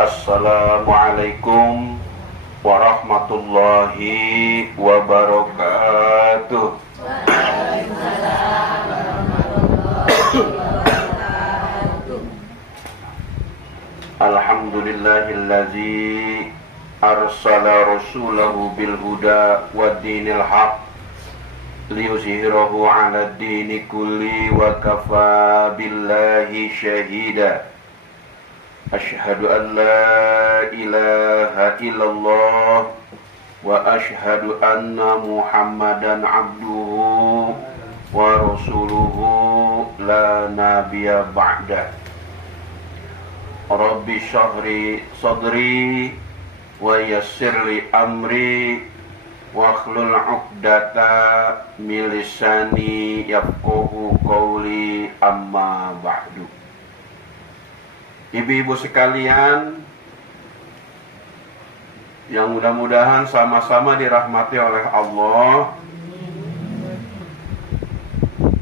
Assalamualaikum warahmatullahi wabarakatuh. Alhamdulillahillazi arsala rasulahu bil huda wa dinil haq liyuzhirahu 'ala dini kulli wa kafa billahi syahida. Asyhadu an la ilaha illallah wa asyhadu anna Muhammadan abduhu wa rasuluhu la nabiyya ba'da. Rabbi shrahli sadri wa yassirli amri wa hlul 'uqdata min lisani yafqahu qawli, amma ba'du. Ibu-ibu sekalian yang mudah-mudahan sama-sama dirahmati oleh Allah,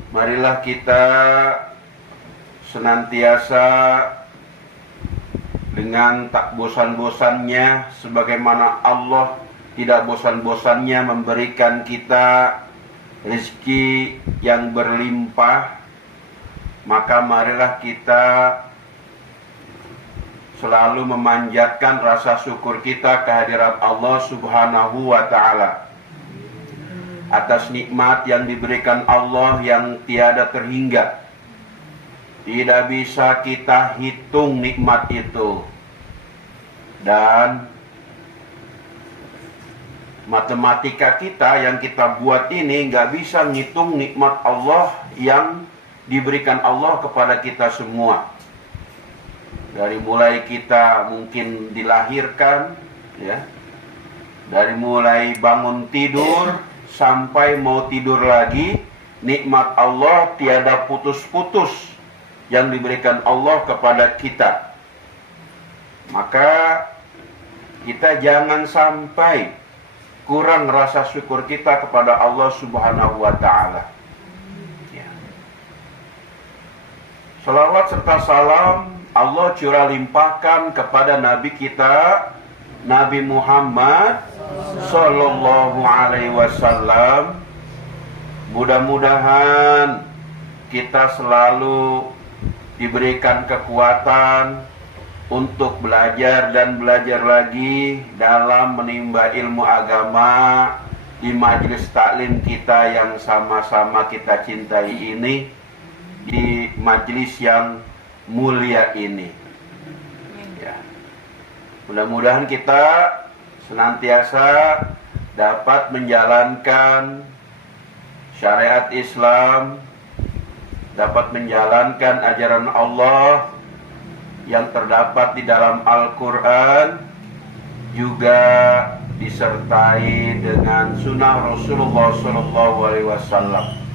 marilah kita senantiasa dengan tak bosan-bosannya, sebagaimana Allah tidak bosan-bosannya memberikan kita rezeki yang berlimpah, maka marilah kita selalu memanjatkan rasa syukur kita kehadirat Allah Subhanahu wa ta'ala atas nikmat yang diberikan Allah yang tiada terhingga. Tidak bisa kita hitung nikmat itu, dan matematika kita yang kita buat ini nggak bisa ngitung nikmat Allah yang diberikan Allah kepada kita semua. Dari mulai kita mungkin dilahirkan, ya, dari mulai bangun tidur sampai mau tidur lagi, nikmat Allah tiada putus-putus yang diberikan Allah kepada kita. Maka kita jangan sampai kurang rasa syukur kita kepada Allah Subhanahu wa ta'ala. Ya. Salawat serta salam Allah curah limpahkan kepada Nabi kita, Nabi Muhammad Sallallahu Alaihi Wasallam. Mudah-mudahan kita selalu diberikan kekuatan untuk belajar dan belajar lagi dalam menimba ilmu agama di majelis taklim kita yang sama-sama kita cintai ini, di majelis yang mulia ini. Ya. Mudah-mudahan kita senantiasa dapat menjalankan syariat Islam, dapat menjalankan ajaran Allah yang terdapat di dalam Al-Quran, juga disertai dengan sunnah Rasulullah SAW.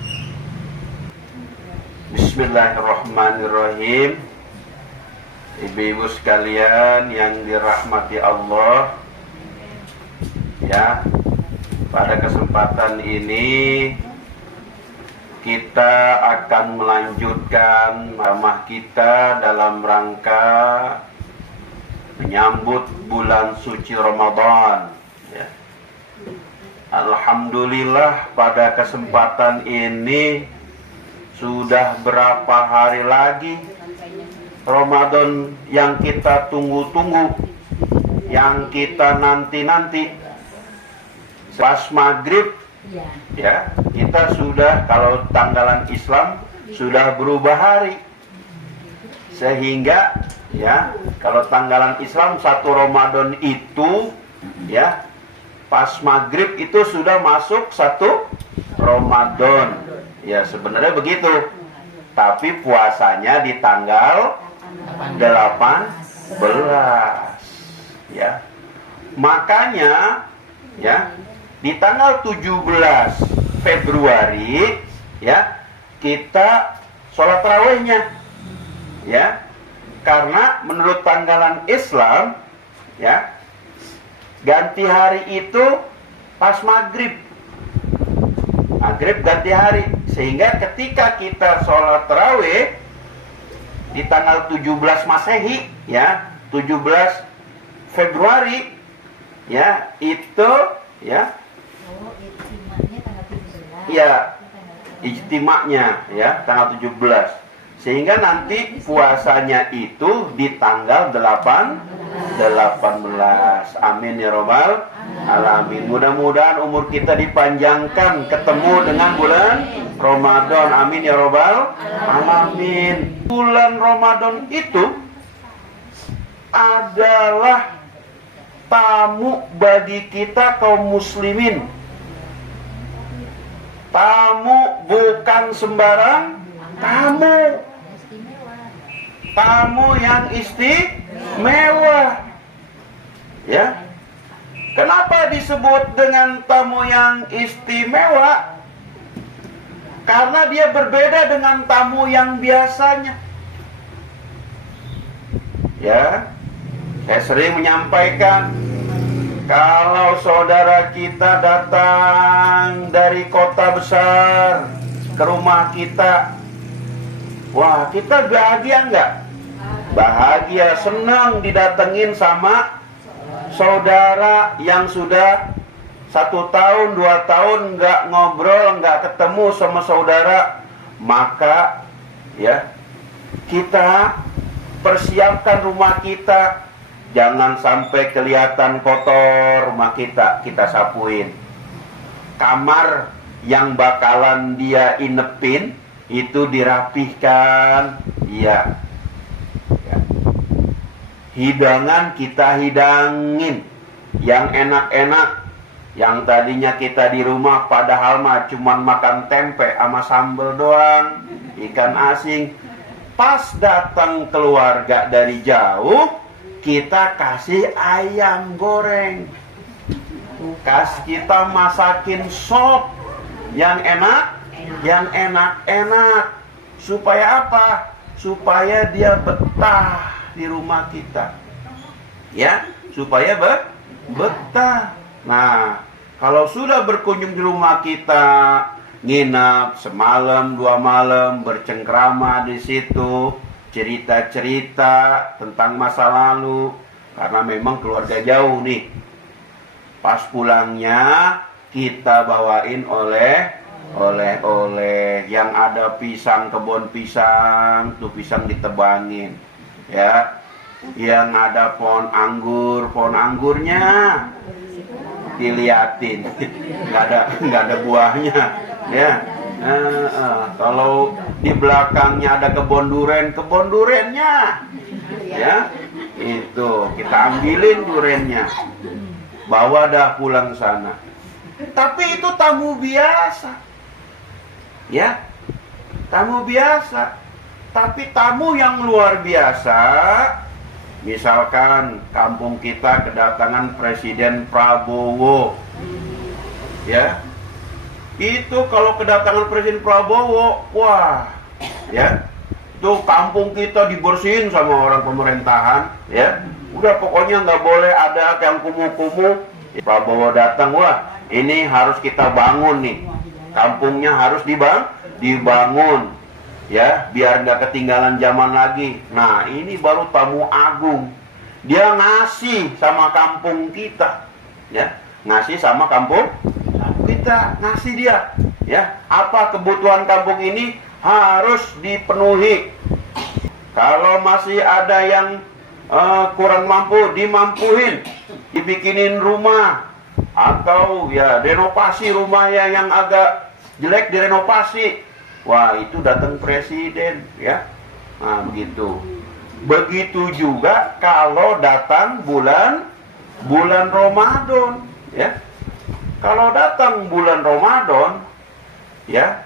Bismillahirrahmanirrahim. Ibu-ibu sekalian yang dirahmati Allah, ya, pada kesempatan ini kita akan melanjutkan ceramah kita dalam rangka menyambut bulan suci Ramadan, ya. Alhamdulillah, pada kesempatan ini sudah berapa hari lagi Ramadan yang kita tunggu-tunggu, yang kita nanti-nanti. Pas maghrib, ya, kita sudah, kalau tanggalan Islam, sudah berubah hari. Sehingga, ya, kalau tanggalan Islam satu Ramadan itu, ya, pas maghrib itu sudah masuk satu Ramadan. Ya, sebenarnya begitu. Tapi puasanya di tanggal 18. Ya. Makanya, ya, di tanggal 17 Februari, ya, kita sholat tarawihnya. Ya. Karena menurut tanggalan Islam, ya, ganti hari itu pas maghrib. Maghrib ganti hari. Sehingga ketika kita sholat tarawih di tanggal 17 Masehi, ya, 17 Februari, ya, itu ya, ya, ijtima'nya ya tanggal 17. Sehingga nanti puasanya itu di tanggal 18. Amin ya robbal alamin. Mudah-mudahan umur kita dipanjangkan ketemu dengan bulan Ramadan. Amin ya robbal alamin. Bulan Ramadan itu adalah tamu bagi kita kaum muslimin. Tamu bukan sembarang tamu. Tamu yang istimewa. Ya. Kenapa disebut dengan tamu yang istimewa? Karena dia berbeda dengan tamu yang biasanya. Ya. Saya sering menyampaikan, kalau saudara kita datang dari kota besar ke rumah kita, wah, kita bahagia enggak? Bahagia, senang didatengin sama saudara yang sudah 1 tahun, 2 tahun enggak ngobrol, enggak ketemu sama saudara. Maka ya, kita persiapkan rumah kita. Jangan sampai kelihatan kotor rumah kita sapuin. Kamar yang bakalan dia inepin itu dirapihkan. Iya. Ya. Hidangan kita hidangin yang enak-enak. Yang tadinya kita di rumah padahal mah cuman makan tempe sama sambal doang, ikan asin. Pas datang keluarga dari jauh, kita kasih ayam goreng. Kita masakin sop yang enak, yang enak-enak. Supaya apa? Supaya dia betah di rumah kita. Ya, supaya betah. Nah, kalau sudah berkunjung di rumah kita, nginap semalam, 2 malam, bercengkrama di situ, cerita-cerita tentang masa lalu, karena memang keluarga jauh nih. Pas pulangnya kita bawain oleh-oleh yang ada pisang, kebun pisang, tuh pisang ditebangin, ya. Yang ada pohon anggurnya diliatin, nggak ada buahnya, ya. Kalau di belakangnya ada kebun durennya, ya, itu kita ambilin durennya, bawa dah pulang sana. Tapi itu tamu biasa, ya, tamu biasa. Tapi tamu yang luar biasa, misalkan kampung kita kedatangan Presiden Prabowo, ya. Itu kalau kedatangan Presiden Prabowo, wah, ya, itu kampung kita dibersihin sama orang pemerintahan, ya. Udah pokoknya nggak boleh ada yang kumuh-kumuh. Prabowo datang, wah, ini harus kita bangun nih, kampungnya harus dibangun, ya, biar nggak ketinggalan zaman lagi. Nah, ini baru tamu agung. Dia ngasih sama kampung kita, ya, ngasih sama kampung kita, ngasih dia, ya, apa kebutuhan kampung ini harus dipenuhi. Kalau masih ada yang kurang mampu, dimampuin, dibikinin rumah, atau ya renovasi rumahnya yang agak jelek direnovasi. Wah, itu datang presiden, ya. Nah, begitu. Begitu juga kalau datang bulan Ramadan, ya. Kalau datang bulan Ramadan, ya,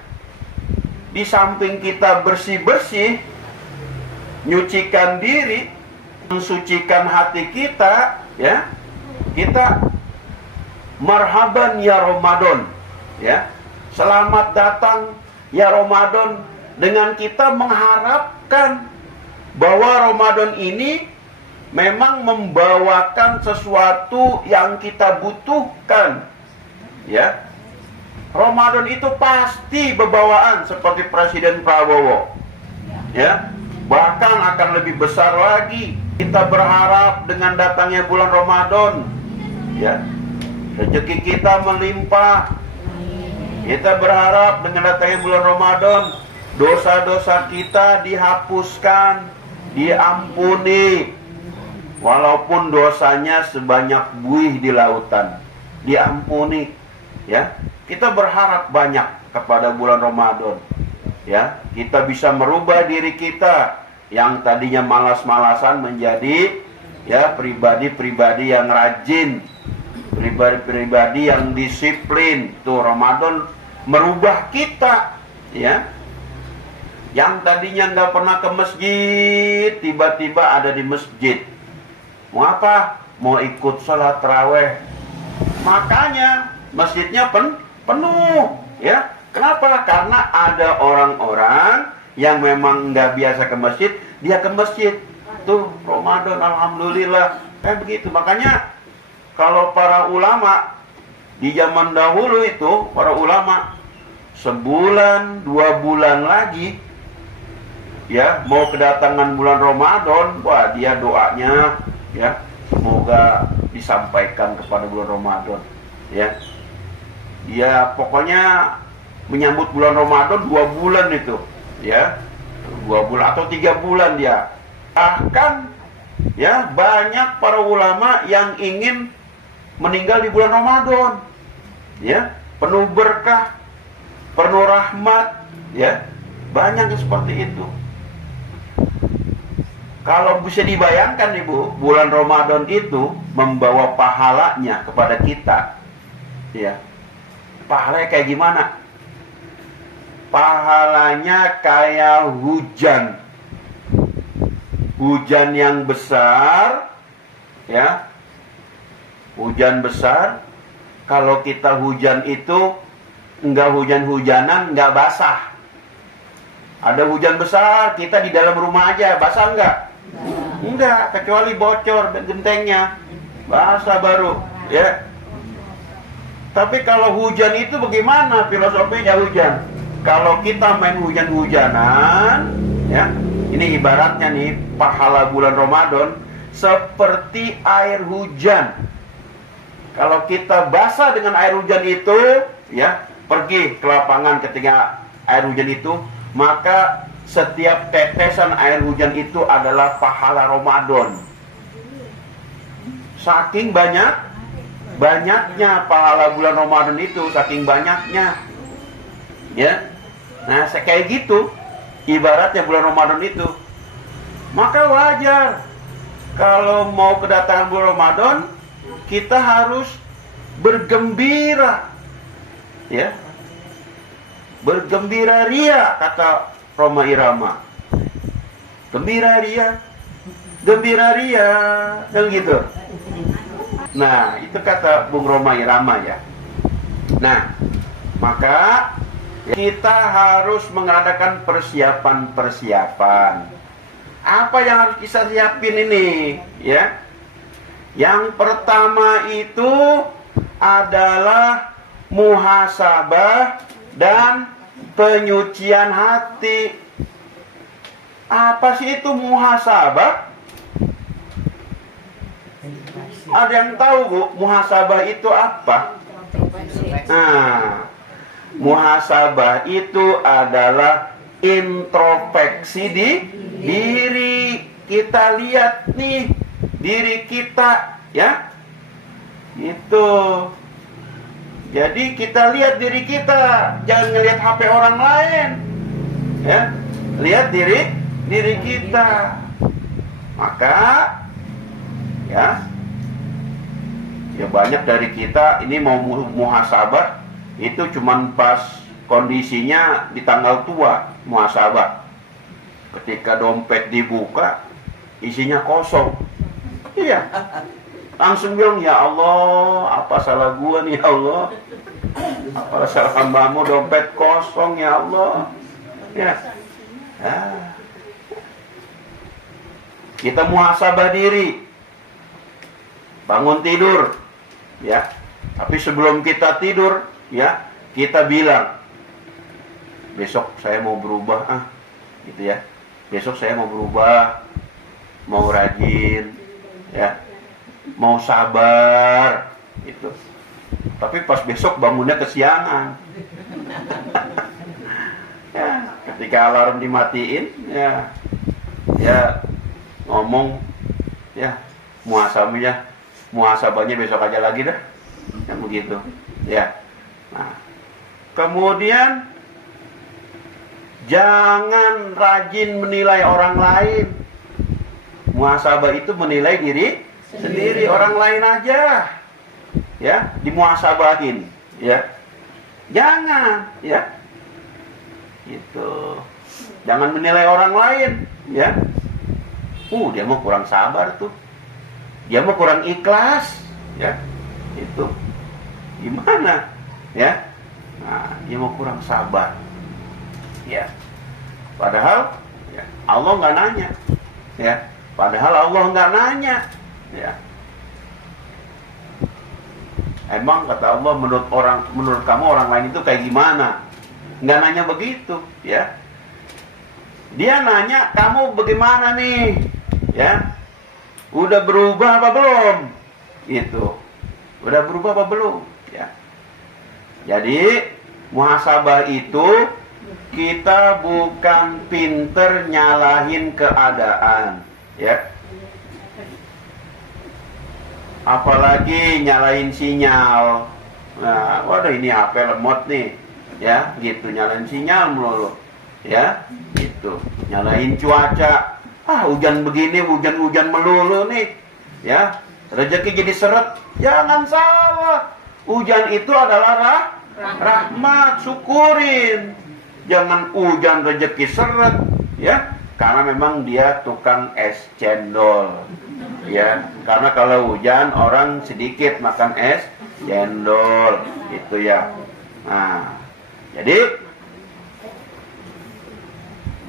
di samping kita bersih-bersih, nyucikan diri, mensucikan hati kita, ya, kita marhaban ya Ramadan, ya, selamat datang ya Ramadan, dengan kita mengharapkan bahwa Ramadan ini memang membawakan sesuatu yang kita butuhkan. Ya, Ramadan itu pasti berbawaan seperti Presiden Prabowo, ya, bahkan akan lebih besar lagi Kita berharap dengan datangnya bulan Ramadan, ya, rezeki kita melimpah. Kita berharap dengan datangnya bulan Ramadan, dosa-dosa kita dihapuskan, diampuni. Walaupun dosanya sebanyak buih di lautan, diampuni. Ya, kita berharap banyak kepada bulan Ramadan. Ya, kita bisa merubah diri kita yang tadinya malas-malasan menjadi ya pribadi-pribadi yang rajin, pribadi-pribadi yang disiplin. Tuh Ramadan merubah kita, ya. Yang tadinya nggak pernah ke masjid, tiba-tiba ada di masjid. Mau apa? Mau ikut sholat taraweh. Makanya masjidnya penuh, ya. Kenapa? Karena ada orang-orang yang memang nggak biasa ke masjid, dia ke masjid. Tuh Ramadan, alhamdulillah, kayak begitu. Makanya kalau para ulama di zaman dahulu itu, para ulama sebulan, 2 bulan lagi, ya mau kedatangan bulan Ramadan, wah dia doanya, ya semoga disampaikan kepada bulan Ramadan, ya. Dia pokoknya menyambut bulan Ramadan 2 bulan itu, ya, 2 bulan atau 3 bulan dia. Bahkan ya banyak para ulama yang ingin meninggal di bulan Ramadan, ya, penuh berkah, penuh rahmat, ya, banyak yang seperti itu. Kalau bisa dibayangkan Ibu, bulan Ramadan itu membawa pahalanya kepada kita, ya. Pahalanya kayak gimana? Pahalanya kayak hujan. Hujan yang besar, ya. Hujan besar. Kalau kita hujan itu enggak hujan-hujanan, enggak basah. Ada hujan besar, kita di dalam rumah aja, basah enggak? Enggak, kecuali bocor gentengnya. Basah baru, ya. Tapi kalau hujan itu bagaimana filosofinya hujan? Kalau kita main hujan-hujanan, ya, ini ibaratnya nih pahala bulan Ramadan seperti air hujan. Kalau kita basah dengan air hujan itu, ya, pergi ke lapangan ketika air hujan itu, maka setiap tetesan air hujan itu adalah pahala Ramadan. Saking banyaknya pahala bulan Ramadan itu, saking banyaknya, ya. Nah, kayak gitu ibaratnya bulan Ramadan itu. Maka wajar kalau mau kedatangan bulan Ramadan, kita harus bergembira, ya. Bergembira ria, kata Roma Irama. Gembira ria, kan gitu. Nah, itu kata Bung Roma Irama, ya. Nah, maka kita harus mengadakan persiapan-persiapan. Apa yang harus kita siapin ini, ya? Yang pertama itu adalah muhasabah dan penyucian hati. Apa sih itu muhasabah? Ada yang tahu, Bu, muhasabah itu apa? Nah, muhasabah itu adalah introspeksi di diri. Kita lihat nih diri kita, ya. Itu. Jadi kita lihat diri kita, jangan ngelihat HP orang lain. Ya. Lihat diri kita. Maka ya banyak dari kita ini mau muhasabah itu cuman pas kondisinya di tanggal tua muhasabah. Ketika dompet dibuka isinya kosong. Iya. Langsung bilang, ya Allah, apa salah gua nih, ya Allah? Apa salah hambamu, dompet kosong, ya Allah? Ya. Kita muhasabah diri. Bangun tidur, ya. Tapi sebelum kita tidur, ya, kita bilang, besok saya mau berubah, gitu ya. Besok saya mau berubah. mau rajin, ya, mau sabar, itu. Tapi pas besok bangunnya kesiangan. Ya, ketika alarm dimatiin, ya ngomong, ya muhasabahnya besok aja lagi dah, kan begitu, ya. Nah, kemudian jangan rajin menilai orang lain. Muhasabah itu menilai diri sendiri, orang lain aja, ya, dimuhasabahin, ya. Jangan, ya. Gitu. Jangan menilai orang lain, ya. Dia mau kurang sabar tuh. Dia mau kurang ikhlas, ya. Itu. Gimana? Ya. Nah, dia mau kurang sabar. Ya. Padahal ya, Allah nggak nanya. Ya. Padahal Allah nggak nanya. Ya. Emang kata Allah, menurut kamu orang lain itu kayak gimana? Nggak nanya begitu, ya. Dia nanya, kamu bagaimana nih? Ya. Udah berubah apa belum? Itu. Udah berubah apa belum? Ya. Jadi muhasabah itu kita bukan pinter nyalahin keadaan, ya. Apalagi nyalahin sinyal. Nah, waduh ini HP lemot nih, ya, gitu, nyalahin sinyal melulu, ya, gitu, nyalahin cuaca. Hujan begini, hujan melulu nih, ya, rezeki jadi seret. Jangan salah, hujan itu adalah rahmat, syukurin. Jangan hujan rezeki seret, ya, karena memang dia tukang es cendol, ya, karena kalau hujan orang sedikit makan es cendol, gitu ya. Nah, jadi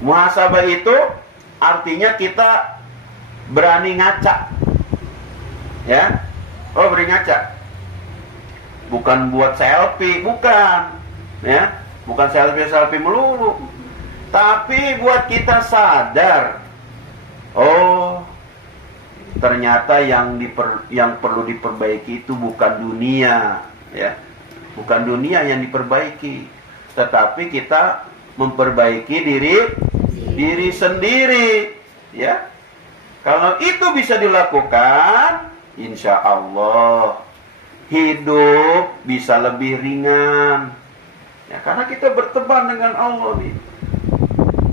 muhasabah itu artinya kita berani ngaca, ya. Berani ngaca, bukan buat selfie, bukan, ya, bukan selfie melulu, tapi buat kita sadar, ternyata yang perlu diperbaiki itu bukan dunia, ya, bukan dunia yang diperbaiki, tetapi kita memperbaiki diri sendiri, ya. Kalau itu bisa dilakukan, insya Allah hidup bisa lebih ringan, ya, karena kita berteman dengan Allah nih.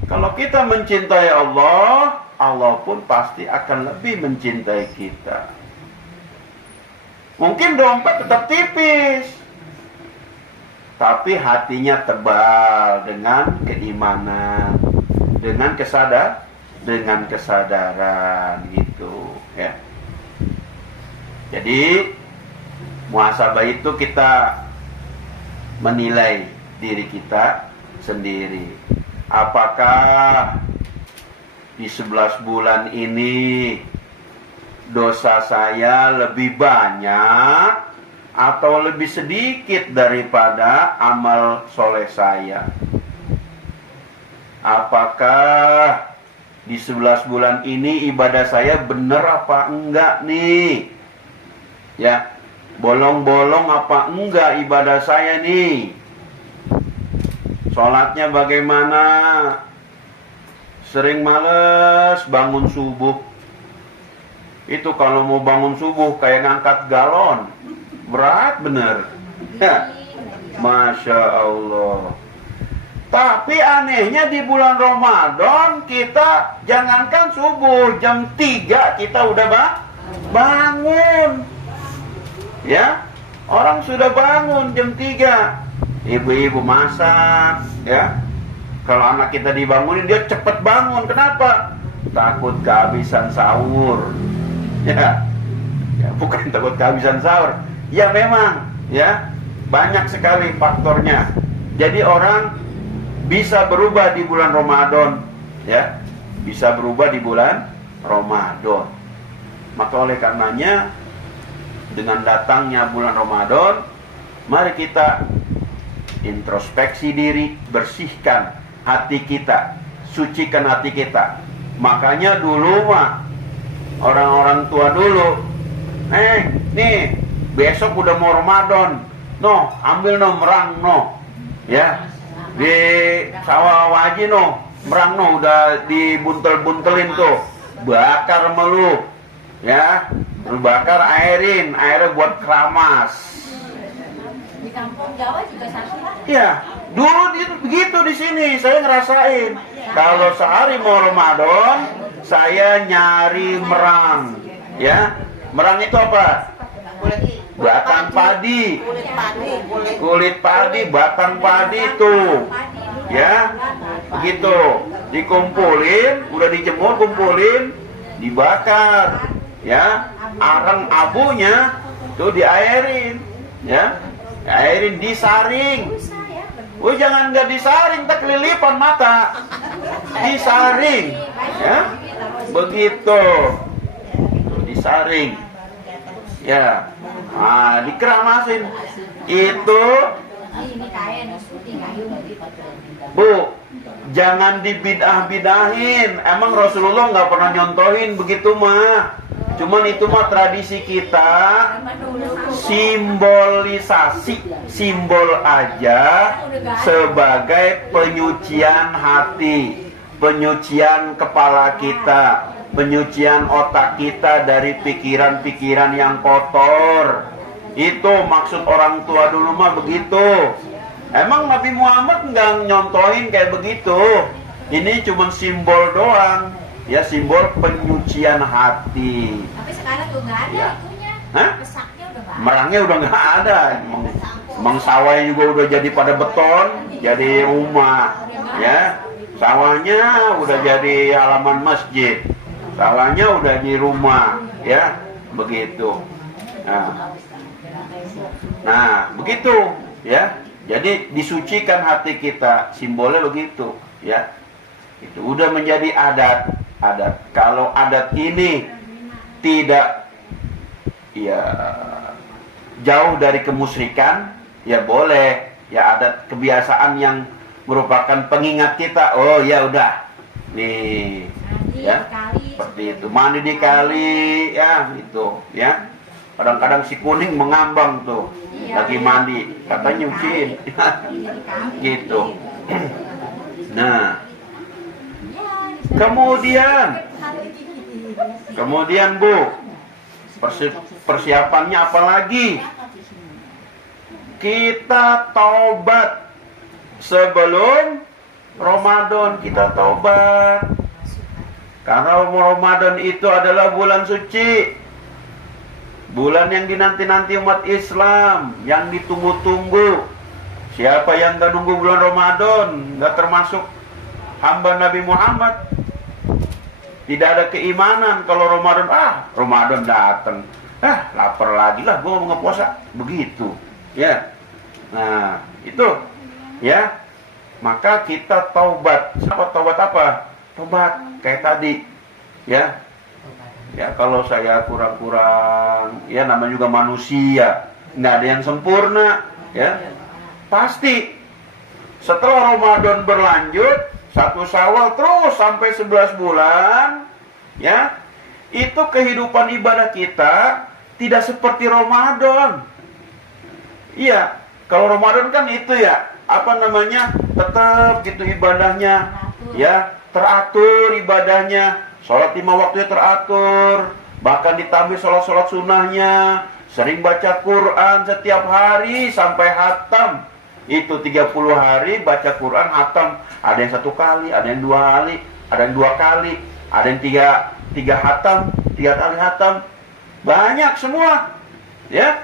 Kalau kita mencintai Allah, Allah pun pasti akan lebih mencintai kita. Mungkin dompet tetap tipis, tapi hatinya tebal dengan keimanan, dengan kesadaran, gitu, ya. Jadi muhasabah itu kita menilai diri kita sendiri. Apakah di 11 bulan ini dosa saya lebih banyak atau lebih sedikit daripada amal soleh saya? Apakah di 11 bulan ini ibadah saya benar apa enggak nih? Ya, bolong-bolong apa enggak ibadah saya nih? Sholatnya bagaimana? Sering males bangun subuh. Itu kalau mau bangun subuh kayak ngangkat galon, berat bener, ya. Masya Allah. Tapi anehnya di bulan Ramadan kita jangankan subuh, jam 3 kita udah bangun, ya. Orang sudah bangun jam 3. Ibu-ibu masak, ya. Kalau anak kita dibangunin, dia cepet bangun. Kenapa? Takut kehabisan sahur, ya. Bukan takut kehabisan sahur, ya memang, ya, banyak sekali faktornya. Jadi orang bisa berubah di bulan Ramadan, ya, bisa berubah di bulan Ramadan. Maka oleh karenanya, dengan datangnya bulan Ramadan, mari kita introspeksi diri, bersihkan hati kita, sucikan hati kita. Makanya dulu mah orang-orang tua dulu. Nih, besok udah mau Ramadan. No, ambil no merang no. Ya. Di sawah waji no, merang no udah dibuntel-buntelin tuh. Bakar melu. Ya. Lu bakar airnya buat keramas. Di kampung Jawa juga satu lah. Iya, dulu begitu di sini saya ngerasain. Kalau sehari mau Ramadan, saya nyari merang. Ya, merang itu apa? Batang padi. Kulit padi, batang padi itu. Ya, begitu. Dikumpulin, udah dijemur, kumpulin, dibakar. Ya, arang abunya tuh diairin. Ya, airin, disaring. Oh, jangan nggak disaring, tak kelilipan mata. Disaring, ya, begitu. Disaring, ya. Nah, dikeramasin. Itu, Bu, jangan dibidah-bidahin. Emang Rasulullah nggak pernah nyontohin begitu mah. Cuman itu mah tradisi kita, simbol aja sebagai penyucian hati, penyucian kepala kita, penyucian otak kita dari pikiran-pikiran yang kotor. Itu maksud orang tua dulu mah begitu. Emang Nabi Muhammad nggak nyontohin kayak begitu. Ini cuma simbol doang. Ya, simbol penyucian hati. Tapi sekarang tuh nggak ada Ya. itunya. Hah? Pesaknya udah nggak ada. Merangnya udah nggak ada. Emang sawahnya juga udah jadi pada beton, jadi rumah. Ya, sawahnya udah jadi halaman masjid. Sawahnya udah di rumah. Ya, begitu. Nah, begitu. Ya, jadi disucikan hati kita. Simbolnya begitu. Ya, itu udah menjadi adat. Kalau adat ini tidak ya jauh dari kemusyrikan, ya boleh. Ya, adat kebiasaan yang merupakan pengingat kita. Oh ya udah, nih, ya seperti itu. Mandi di kali, ya itu, ya. Kadang-kadang si kuning mengambang tuh, lagi mandi, katanya nyuciin, gitu. Nah. Kemudian Bu, persiapannya apa lagi? Kita taubat sebelum Ramadan, kita taubat. Karena Ramadan itu adalah bulan suci, bulan yang dinanti-nanti umat Islam, yang ditunggu-tunggu. Siapa yang gak nunggu bulan Ramadan, gak termasuk hamba Nabi Muhammad. Tidak ada keimanan kalau Ramadan datang, lapar lagi lah, gue mau ngepuasa, begitu, ya. Nah, itu, ya. Maka kita taubat. Taubat apa? Taubat kayak tadi, ya. Ya, kalau saya kurang-kurang, ya namanya juga manusia, nggak ada yang sempurna, ya. Pasti setelah Ramadan berlanjut, 1 Syawal terus sampai 11 bulan, ya, itu kehidupan ibadah kita tidak seperti Ramadan. Iya, kalau Ramadan kan itu ya, tetap gitu ibadahnya, ya, teratur ibadahnya, sholat 5 waktunya teratur, bahkan ditambah sholat sunnahnya, sering baca Quran setiap hari sampai hatam. Itu 30 hari baca Quran hatam. Ada yang 1 kali, ada yang 2 kali, ada yang 2 kali, ada yang 3 hatam, 3 kali hatam. Banyak semua, ya.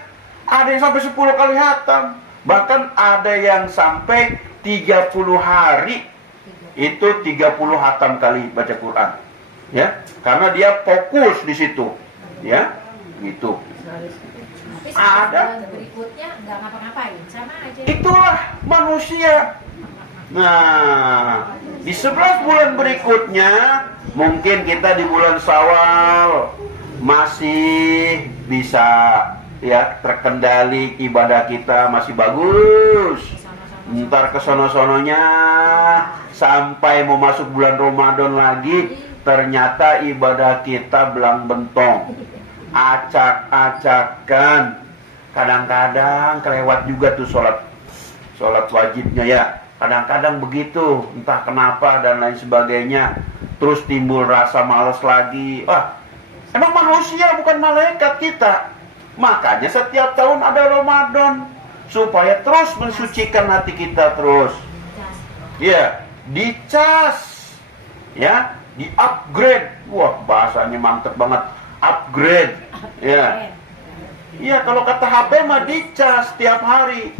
Ada yang sampai 10 kali hatam. Bahkan ada yang sampai 30 hari. Itu 30 hatam kali baca Quran, ya. Karena dia fokus di situ, ya. Gitu. Ada berikutnya nggak ngapa-ngapain, sama aja. Itulah manusia. Nah, di 11 bulan berikutnya, mungkin kita di bulan Syawal masih bisa, ya, terkendali, ibadah kita masih bagus. Ntar kesono-sononya sampai mau masuk bulan Ramadan lagi, ternyata ibadah kita belang bentong, acak-acakan. Kadang-kadang kelewat juga tuh sholat wajibnya ya. Kadang-kadang begitu, entah kenapa dan lain sebagainya. Terus timbul rasa malas lagi. Emang manusia bukan malaikat kita. Makanya setiap tahun ada Ramadan, supaya terus mensucikan hati kita terus. Ya, dicas, ya, di-upgrade. Wah, bahasanya mantep banget. Upgrade. Ya. Iya, kalau kata HP mah dicas setiap hari.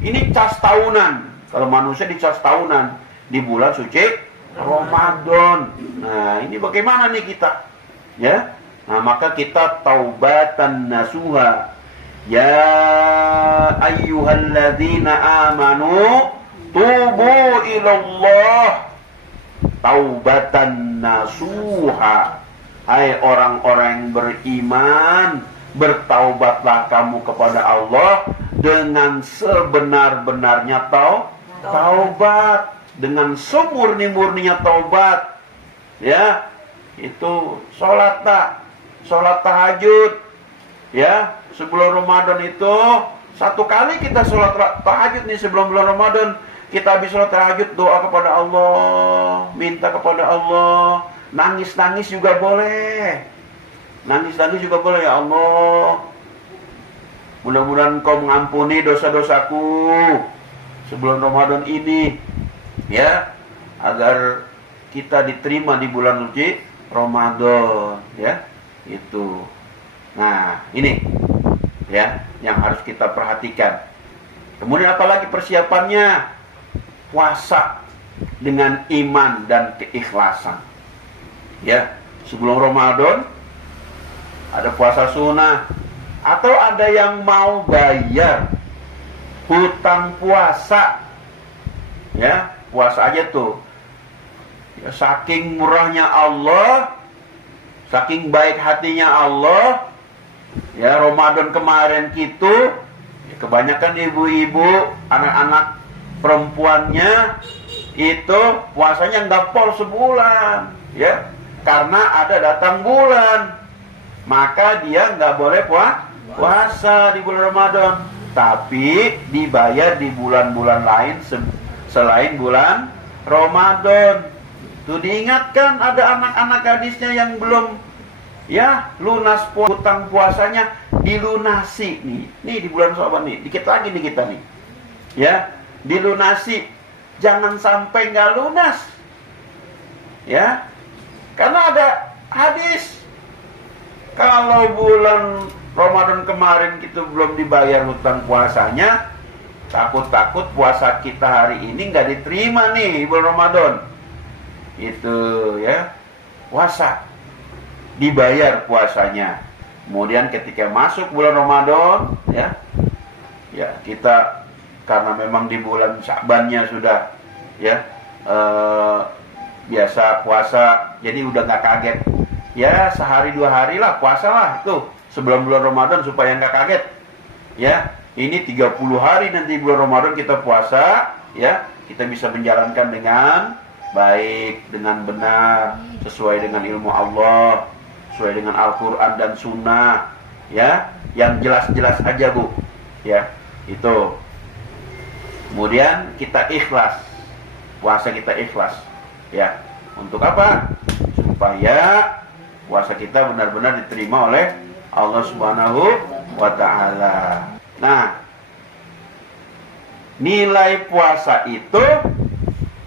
Ini cas tahunan. Kalau manusia dicas tahunan di bulan suci Ramadan. Nah, ini bagaimana nih kita? Ya. Nah, maka kita taubatan nasuha. Ya ayyuhalladzina amanu tubu ilallah taubatan nasuha. Hai orang-orang yang beriman, bertaubatlah kamu kepada Allah dengan sebenar-benarnya taubat, dengan semurni-murninya taubat. Ya, itu sholat tahajud. Ya, sebelum Ramadan itu satu kali kita sholat tahajud nih sebelum bulan Ramadan. Kita habis sholat tahajud, doa kepada Allah, minta kepada Allah, nangis-nangis juga boleh. Nangis-nangis juga boleh. Ya Allah, mudah-mudahan Engkau mengampuni dosa-dosaku sebelum Ramadan ini, ya, agar kita diterima di bulan suci Ramadan, ya. Itu. Nah, ini ya yang harus kita perhatikan. Kemudian apalagi persiapannya? Puasa dengan iman dan keikhlasan. Ya, sebelum Ramadan ada puasa sunnah, atau ada yang mau bayar hutang puasa, ya, puasa aja tuh. Ya, saking murahnya Allah, saking baik hatinya Allah, ya, Ramadan kemarin gitu, ya, kebanyakan ibu-ibu, anak-anak perempuannya itu puasanya nggak pol sebulan, ya, karena ada datang bulan. Maka dia nggak boleh puasa di bulan Ramadan, tapi dibayar di bulan-bulan lain selain bulan Ramadan. Tuh diingatkan, ada anak-anak gadisnya yang belum, ya, lunas hutang puasanya, dilunasi nih di bulan Syawal nih, dikit lagi nih kita nih, ya, dilunasi. Jangan sampai nggak lunas, ya, karena ada hadis. Kalau bulan Ramadan kemarin kita belum dibayar hutang puasanya, takut-takut puasa kita hari ini nggak diterima nih bulan Ramadan. Itu, ya, puasa dibayar puasanya. Kemudian ketika masuk bulan Ramadan, ya, kita karena memang di bulan Sya'bannya sudah, ya, biasa puasa, jadi udah nggak kaget. Ya, sehari dua hari lah puasa lah tuh sebelum bulan Ramadan supaya nggak kaget. Ya, ini 30 hari nanti bulan Ramadan kita puasa, ya, kita bisa menjalankan dengan baik, dengan benar, sesuai dengan ilmu Allah, sesuai dengan Al-Quran dan Sunnah, ya, yang jelas-jelas aja, Bu, ya, itu. Kemudian kita ikhlas, puasa kita ikhlas, ya, untuk apa? Supaya puasa kita benar-benar diterima oleh Allah Subhanahu wa ta'ala. Nah, nilai puasa itu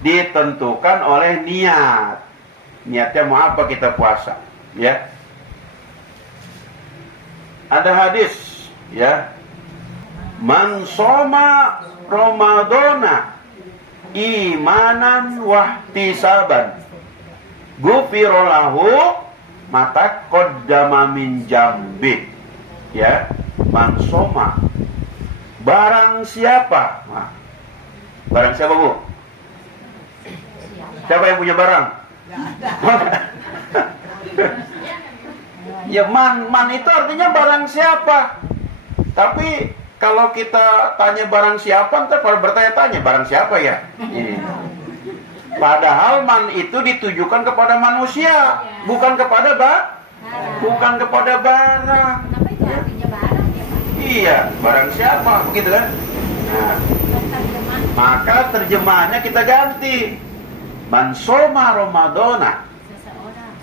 ditentukan oleh niat. Niatnya mau apa kita puasa, ya. Ada hadis, ya, man shoma Ramadana imanan wahtisaban ghufira lahu mata qaddama min jambi, ya, man shoma, barang siapa, nah, barang siapa, Bu? Siapa yang punya barang? Ya, man itu artinya barang siapa. Tapi kalau kita tanya barang siapa, ntar pada bertanya-tanya barang siapa ya. Padahal man itu ditujukan kepada manusia, bukan kepada bukan kepada barang. Kenapa itu artinya barang ya Pak? Iya, barang siapa, begitu kan? Nah, Terjemah maka terjemahannya kita ganti. Man soma Ramadana. seseorang.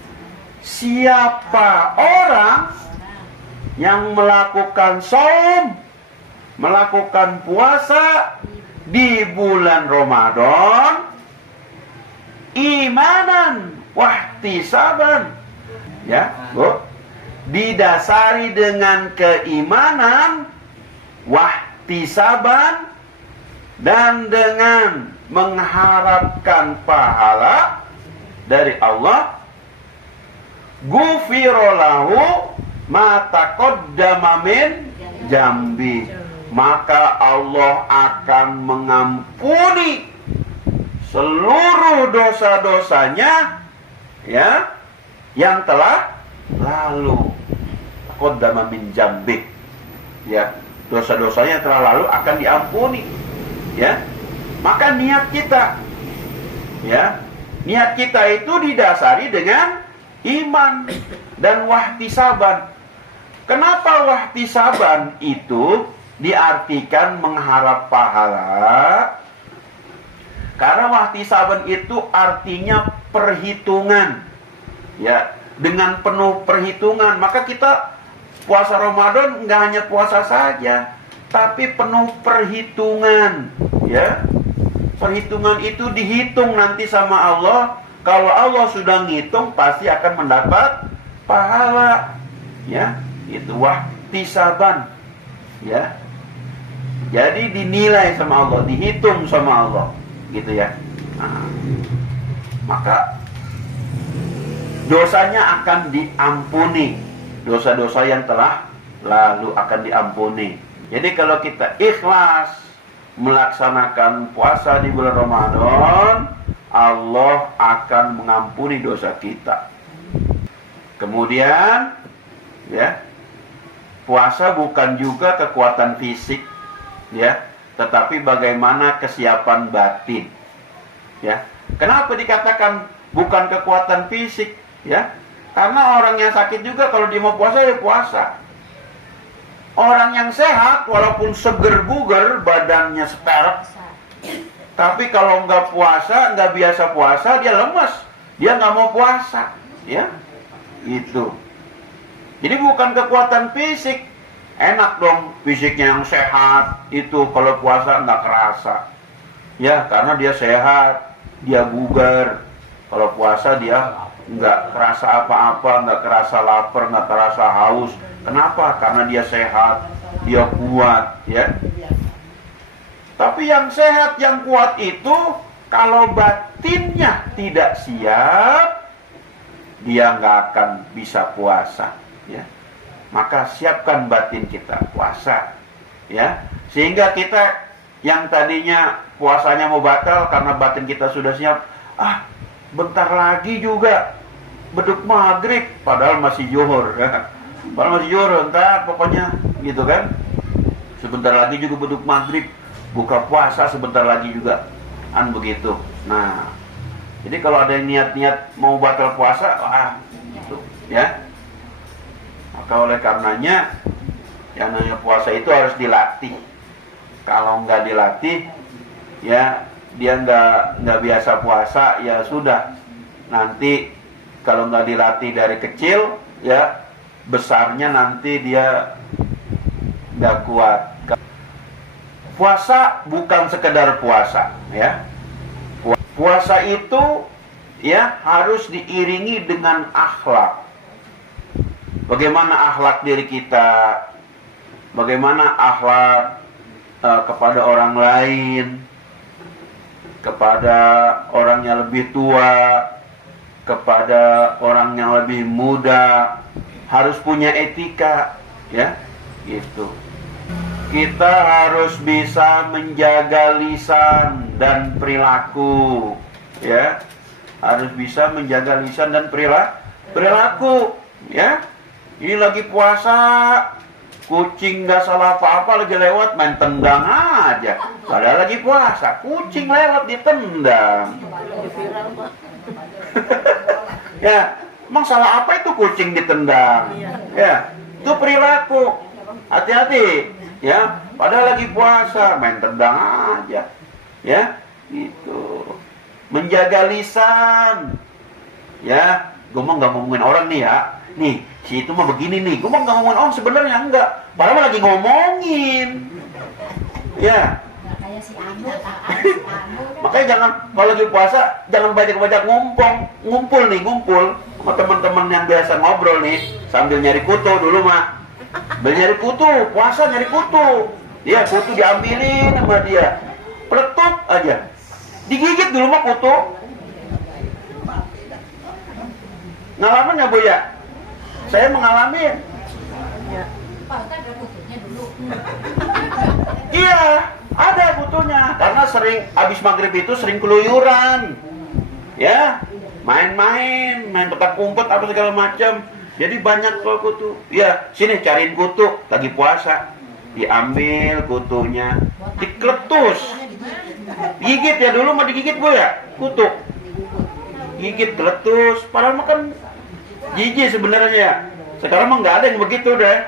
Siapa orang yang melakukan saum, melakukan puasa di bulan Ramadan, imanan wahtisaban, ya, Bu, didasari dengan keimanan, wahtisaban, dan dengan mengharapkan pahala dari Allah, gufirolahu ma taqaddama min jambi, maka Allah akan mengampuni seluruh dosa-dosanya, ya, yang telah lalu. Taqaddama min jambi, ya, dosa-dosanya yang telah lalu akan diampuni, ya. Maka niat kita, ya, niat kita itu didasari dengan iman dan wahtisaban. Kenapa wahtisaban itu diartikan mengharap pahala? Karena wahtisaban itu artinya perhitungan, ya, dengan penuh perhitungan. Maka kita puasa Ramadan nggak hanya puasa saja, tapi penuh perhitungan, ya. Perhitungan itu dihitung nanti sama Allah. Kalau Allah sudah ngitung, pasti akan mendapat pahala, ya. Itu wahtisaban, ya. Jadi dinilai sama Allah, dihitung sama Allah, gitu ya. Nah, maka dosanya akan diampuni, dosa-dosa yang telah lalu akan diampuni. Jadi kalau kita ikhlas melaksanakan puasa di bulan Ramadan, Allah akan mengampuni dosa kita. Kemudian, ya, puasa bukan juga kekuatan fisik, ya, tetapi bagaimana kesiapan batin, ya. Kenapa dikatakan bukan kekuatan fisik, ya? Karena orang yang sakit juga kalau dia mau puasa, ya puasa. Orang yang sehat walaupun seger buger, badannya seperek, tapi kalau nggak puasa, nggak biasa puasa, dia lemas, dia nggak mau puasa, ya, itu. Jadi bukan kekuatan fisik. Enak dong fisiknya yang sehat itu kalau puasa nggak kerasa, ya, karena dia sehat, dia bugar. Kalau puasa dia nggak kerasa apa-apa, nggak kerasa lapar, nggak kerasa haus. Kenapa? Karena dia sehat, dia kuat, ya. Tapi yang sehat, yang kuat itu kalau batinnya tidak siap, dia nggak akan bisa puasa, ya. Maka siapkan batin kita puasa, ya. Sehingga kita yang tadinya puasanya mau batal karena batin kita sudah siap, bentar lagi juga beduk maghrib, padahal masih zuhur, ya. Padahal masih zuhur, entar pokoknya gitu kan. Sebentar lagi juga beduk maghrib, buka puasa sebentar lagi juga, kan begitu. Nah, jadi kalau ada yang niat-niat mau batal puasa, gitu, ya. Maka oleh karenanya, yang namanya puasa itu harus dilatih. Kalau nggak dilatih, ya, dia nggak biasa puasa, ya sudah. Nanti kalau nggak dilatih dari kecil, ya, besarnya nanti dia nggak kuat. Puasa bukan sekedar puasa, ya. Puasa itu, ya, harus diiringi dengan akhlak. Bagaimana akhlak diri kita, bagaimana akhlak kepada orang lain, kepada orang yang lebih tua, kepada orang yang lebih muda, harus punya etika, ya, gitu. Kita harus bisa menjaga lisan dan perilaku, ya, harus bisa menjaga lisan dan perilaku, ya. Ini lagi puasa, Kucing nggak salah apa-apa lagi lewat main tendang aja. Padahal lagi puasa, kucing lewat ditendang. Ya, emang salah apa itu kucing ditendang? Ya, itu perilaku. Hati-hati, ya. Padahal lagi puasa main tendang aja. Ya, itu. Menjaga lisan. Ya, gue mau nggak ngomongin orang nih ya. Nih, si itu mah begini nih. Gue mau nggak ngomongin orang sebenarnya enggak. Padahal lagi ngomongin. Ya. Kayak si Anu. Makanya jangan kalau lagi puasa jangan banyak-banyak ngumpul sama teman-teman yang biasa ngobrol nih sambil nyari kutu dulu mah. Sambil nyari kutu, puasa nyari kutu. Dia kutu diambilin sama dia. Peletup aja. Digigit dulu mah kutu. Ngalamin nggak Bu ya? Saya mengalami. Pak Ustaz ada kutunya dulu. Iya, ada kutunya. Karena sering habis maghrib itu sering keluyuran. Ya, main petak umpet apa segala macam. Jadi banyak kalau kutu. Ya, sini cariin kutu lagi puasa. Diambil kutunya, dikletus. Gigit ya dulu mah digigit Bu ya, kutu. Gigit keletus, padahal makan jijik sebenarnya. Sekarang mah nggak ada yang begitu deh.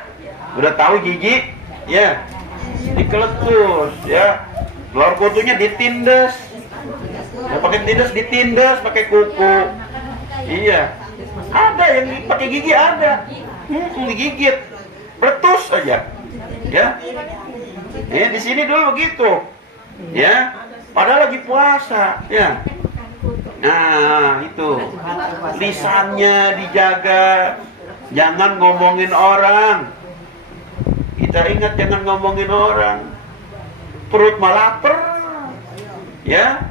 Udah tahu jijik, ya. Dikeletus, ya. Telur kutunya ditindes. Ya, pakai ditindes pakai kuku. Iya. Ada yang pakai gigi ada. Digigit. Letus aja. Ya. Di sini dulu begitu. Ya. Padahal lagi puasa, ya. Nah, itu. Lisannya dijaga. Jangan ngomongin orang. Kita ingat jangan ngomongin orang. Perut malah lapar. Ya.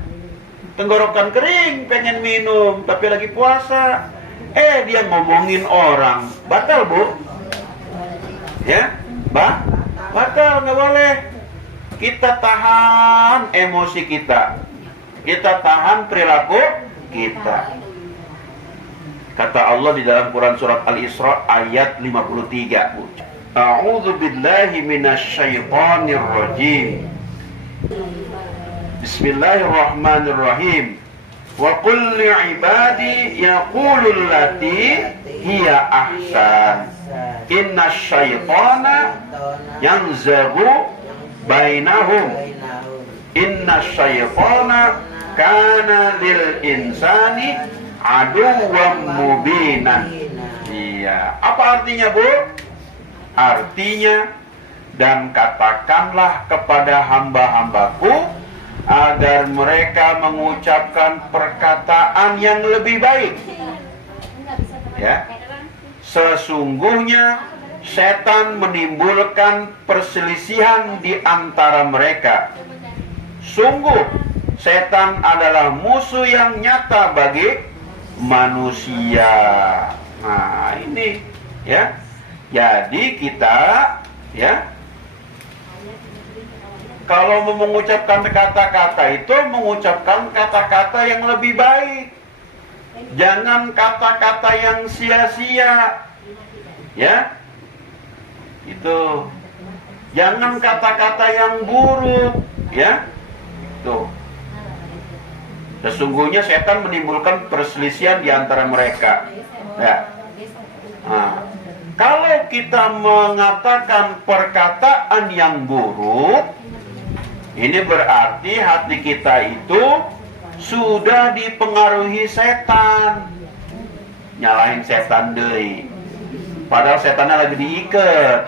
Tenggorokan kering, pengen minum, tapi lagi puasa. Dia ngomongin orang. Batal, Bu. Ya. Batal, nggak boleh. Kita tahan emosi kita. Kita tahan perilaku kita. Kata Allah di dalam Quran surat Al-Isra ayat 53. A'udzu billahi minasyaitonir rajim. Bismillahirrahmanirrahim. Wa qul li'ibadi yaqulul lati hiya ahsan. Innasyaitana yanzaghu bainahum. Innasyaitana kana lil insani aduwwan mubinan. Iya, apa artinya, Bu? Artinya, dan katakanlah kepada hamba-hambaku agar mereka mengucapkan perkataan yang lebih baik. Ya. Sesungguhnya setan menimbulkan perselisihan di antara mereka. Sungguh setan adalah musuh yang nyata bagi manusia. Nah, ini ya. Jadi kita ya kalau mau mengucapkan kata-kata itu mengucapkan kata-kata yang lebih baik. Jangan kata-kata yang sia-sia. Ya. Itu. Jangan kata-kata yang buruk, ya. Tuh. Sesungguhnya setan menimbulkan perselisihan di antara mereka. Ya. Nah, kalau kita mengatakan perkataan yang buruk, ini berarti hati kita itu sudah dipengaruhi setan. Nyalahin setan deui. Padahal setannya lagi diikat.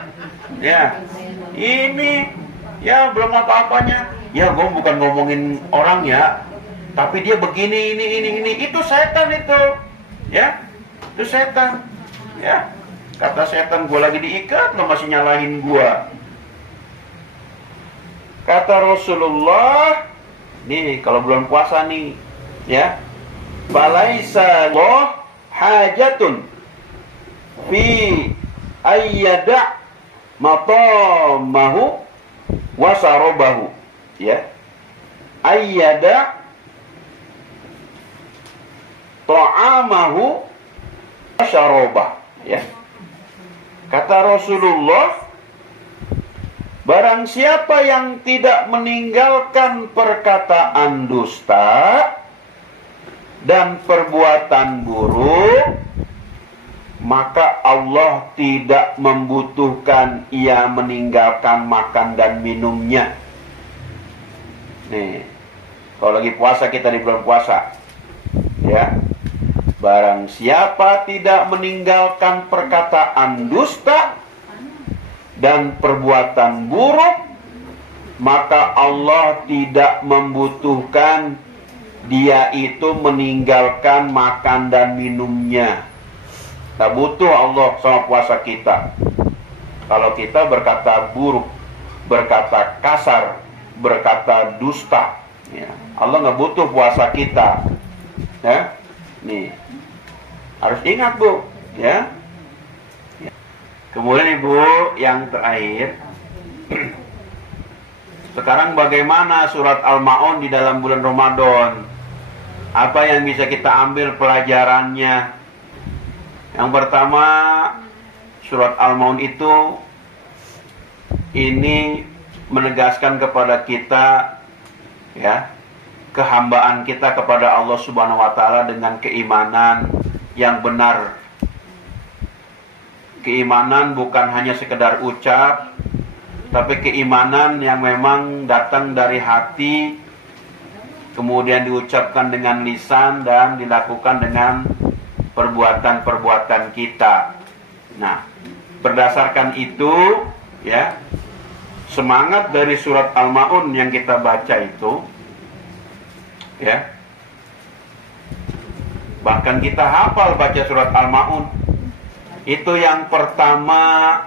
Ya. Ini ya belum apa-apanya. Ya, gue bukan ngomongin orang ya, tapi dia begini, ini. Itu setan itu. Ya. Itu setan. Ya. Kata setan, gue lagi diikat, lo masih nyalahin gue. Kata Rasulullah, nih kalau bulan puasa nih, ya. Falaisa Allah hajatun fi ayyada matamahu wa sarabahu. Ya. Ayyada ta'amahu wa syarabah. Ya. Kata Rasulullah, Barang siapa yang tidak meninggalkan perkataan dusta dan perbuatan buruk, maka Allah tidak membutuhkan ia meninggalkan makan dan minumnya. Nih, kalau lagi puasa, kita di bulan puasa, ya. Barang siapa tidak meninggalkan perkataan dusta dan perbuatan buruk, maka Allah tidak membutuhkan dia itu meninggalkan makan dan minumnya. Tak butuh Allah sama puasa kita. Kalau kita berkata buruk, berkata kasar, berkata dusta, ya, Allah nggak butuh puasa kita. Ya, nih harus ingat, Bu, ya. Kemudian Ibu, yang terakhir, sekarang bagaimana surat Al-Ma'un di dalam bulan Ramadan? Apa yang bisa kita ambil pelajarannya? Yang pertama, surat Al-Ma'un itu ini menegaskan kepada kita, ya, kehambaan kita kepada Allah Subhanahu wa taala dengan keimanan yang benar. Keimanan bukan hanya sekedar ucap, tapi keimanan yang memang datang dari hati, kemudian diucapkan dengan lisan dan dilakukan dengan perbuatan-perbuatan kita. Nah, berdasarkan itu, ya, semangat dari surat Al-Ma'un yang kita baca itu, ya, bahkan kita hafal baca surat Al-Ma'un. Itu yang pertama,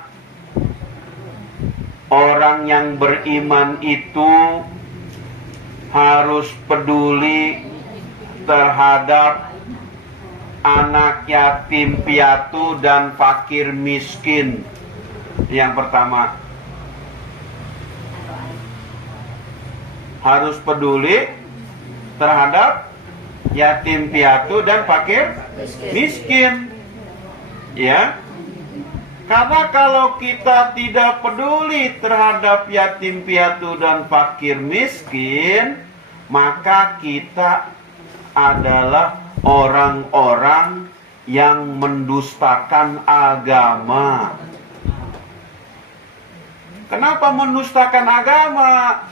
orang yang beriman itu harus peduli terhadap anak yatim piatu dan fakir miskin. Yang pertama, harus peduli terhadap yatim piatu dan fakir miskin. Ya, karena kalau kita tidak peduli terhadap yatim piatu dan fakir miskin, maka kita adalah orang-orang yang mendustakan agama. Kenapa mendustakan agama?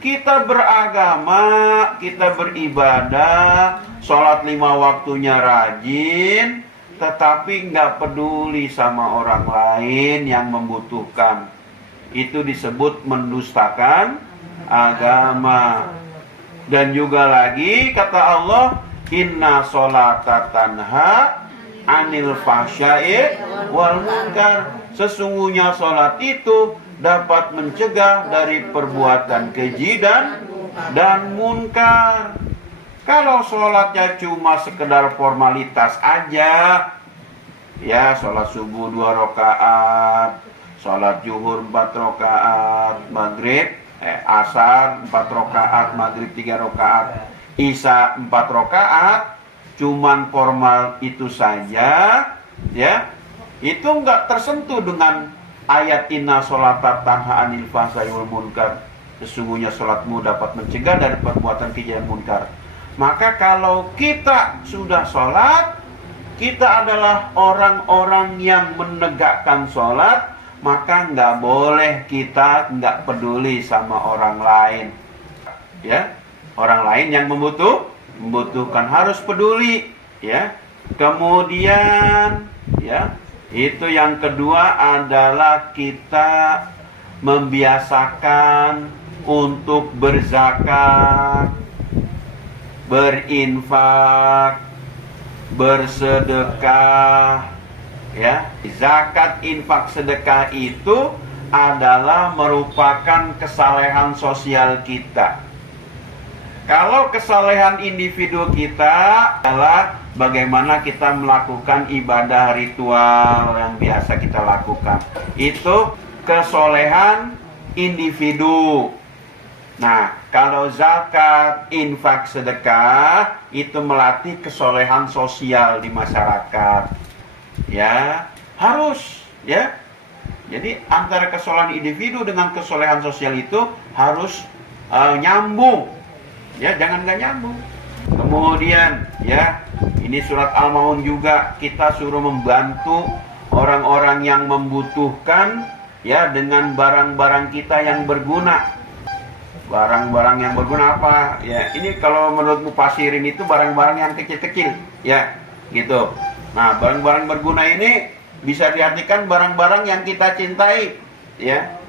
Kita beragama, kita beribadah, sholat 5 waktunya rajin, tetapi nggak peduli sama orang lain yang membutuhkan. Itu disebut mendustakan agama. Dan juga lagi kata Allah, inna sholata tanha anil fahsya'i wal munkar. Sesungguhnya sholat itu dapat mencegah dari perbuatan keji dan munkar. Kalau sholatnya cuma sekedar formalitas aja, ya, sholat subuh 2 rakaat, sholat zuhur 4 rakaat, maghrib, asar 4 rakaat, maghrib 3 rakaat, isya 4 rakaat, cuman formal itu saja, ya, itu nggak tersentuh dengan ayat inna sholata tanha anil fahsya'i wal munkar. Sesungguhnya sholatmu dapat mencegah dari perbuatan keji dan munkar. Maka kalau kita sudah sholat, kita adalah orang-orang yang menegakkan sholat, maka nggak boleh kita nggak peduli sama orang lain. Ya, orang lain yang membutuhkan harus peduli. Ya, kemudian, ya, itu yang kedua adalah kita membiasakan untuk berzakat, berinfak, bersedekah, ya. Zakat, infak, sedekah itu adalah merupakan kesalehan sosial kita. Kalau kesalehan individu kita adalah bagaimana kita melakukan ibadah ritual yang biasa kita lakukan. Itu kesolehan individu. Nah, kalau zakat, infak, sedekah itu melatih kesolehan sosial di masyarakat. Ya, harus, ya. Jadi antara kesolehan individu dengan kesolehan sosial itu harus nyambung. Ya, jangan nggak nyambung. Kemudian ya, ini surat Al-Maun juga kita suruh membantu orang-orang yang membutuhkan ya dengan barang-barang kita yang berguna. Barang-barang yang berguna apa? Ya, ini kalau menurut Mufasirin itu barang-barang yang kecil-kecil, ya, gitu. Nah, barang-barang berguna ini bisa diartikan barang-barang yang kita cintai, ya.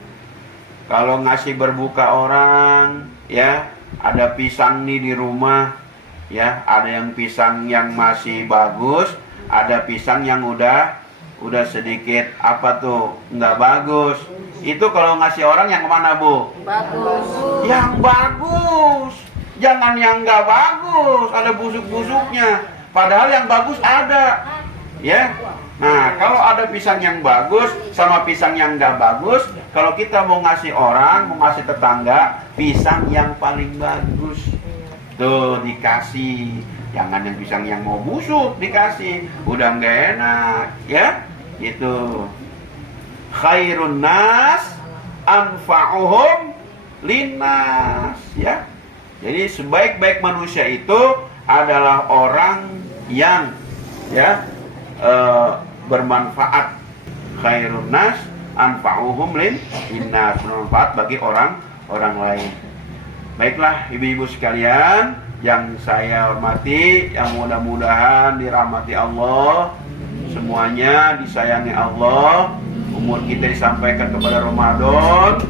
Kalau ngasih berbuka orang, ya, ada pisang nih di rumah, ya, ada yang pisang yang masih bagus, ada pisang yang udah sedikit apa tuh nggak bagus. Itu kalau ngasih orang yang kemana, Bu? Bagus. Yang bagus, jangan yang nggak bagus, ada busuk-busuknya. Padahal yang bagus ada, ya. Nah, kalau ada pisang yang bagus sama pisang yang nggak bagus, kalau kita mau ngasih orang, mau ngasih tetangga, pisang yang paling bagus tuh dikasih. Jangan yang pisang yang mau busuk dikasih, udah nggak enak, ya. Gitu. Khairun nas anfa'uhum linnas, ya. Jadi sebaik-baik manusia itu adalah orang yang ya bermanfaat. Khairun nas anfa'uhum linnas, bermanfaat bagi orang lain. Baiklah ibu-ibu sekalian yang saya hormati, yang mudah-mudahan dirahmati Allah, semuanya disayangi Allah. Umur kita disampaikan kepada Ramadan,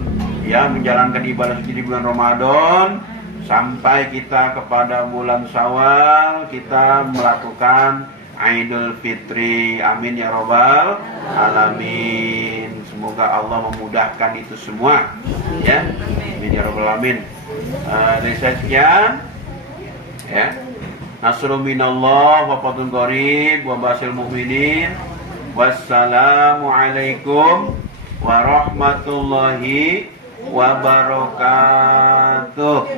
ya, menjalankan ibadah suci di bulan Ramadan sampai kita kepada bulan Syawal, kita melakukan Idul Fitri. Amin ya robbal alamin. Semoga Allah memudahkan itu semua, ya. Amin ya robbal alamin. Dari saya sekian, ya. Nasrul minallah wa fadlun qarib wa basyiril mu'minin. Wassalamualaikum warahmatullahi wabarakatuh.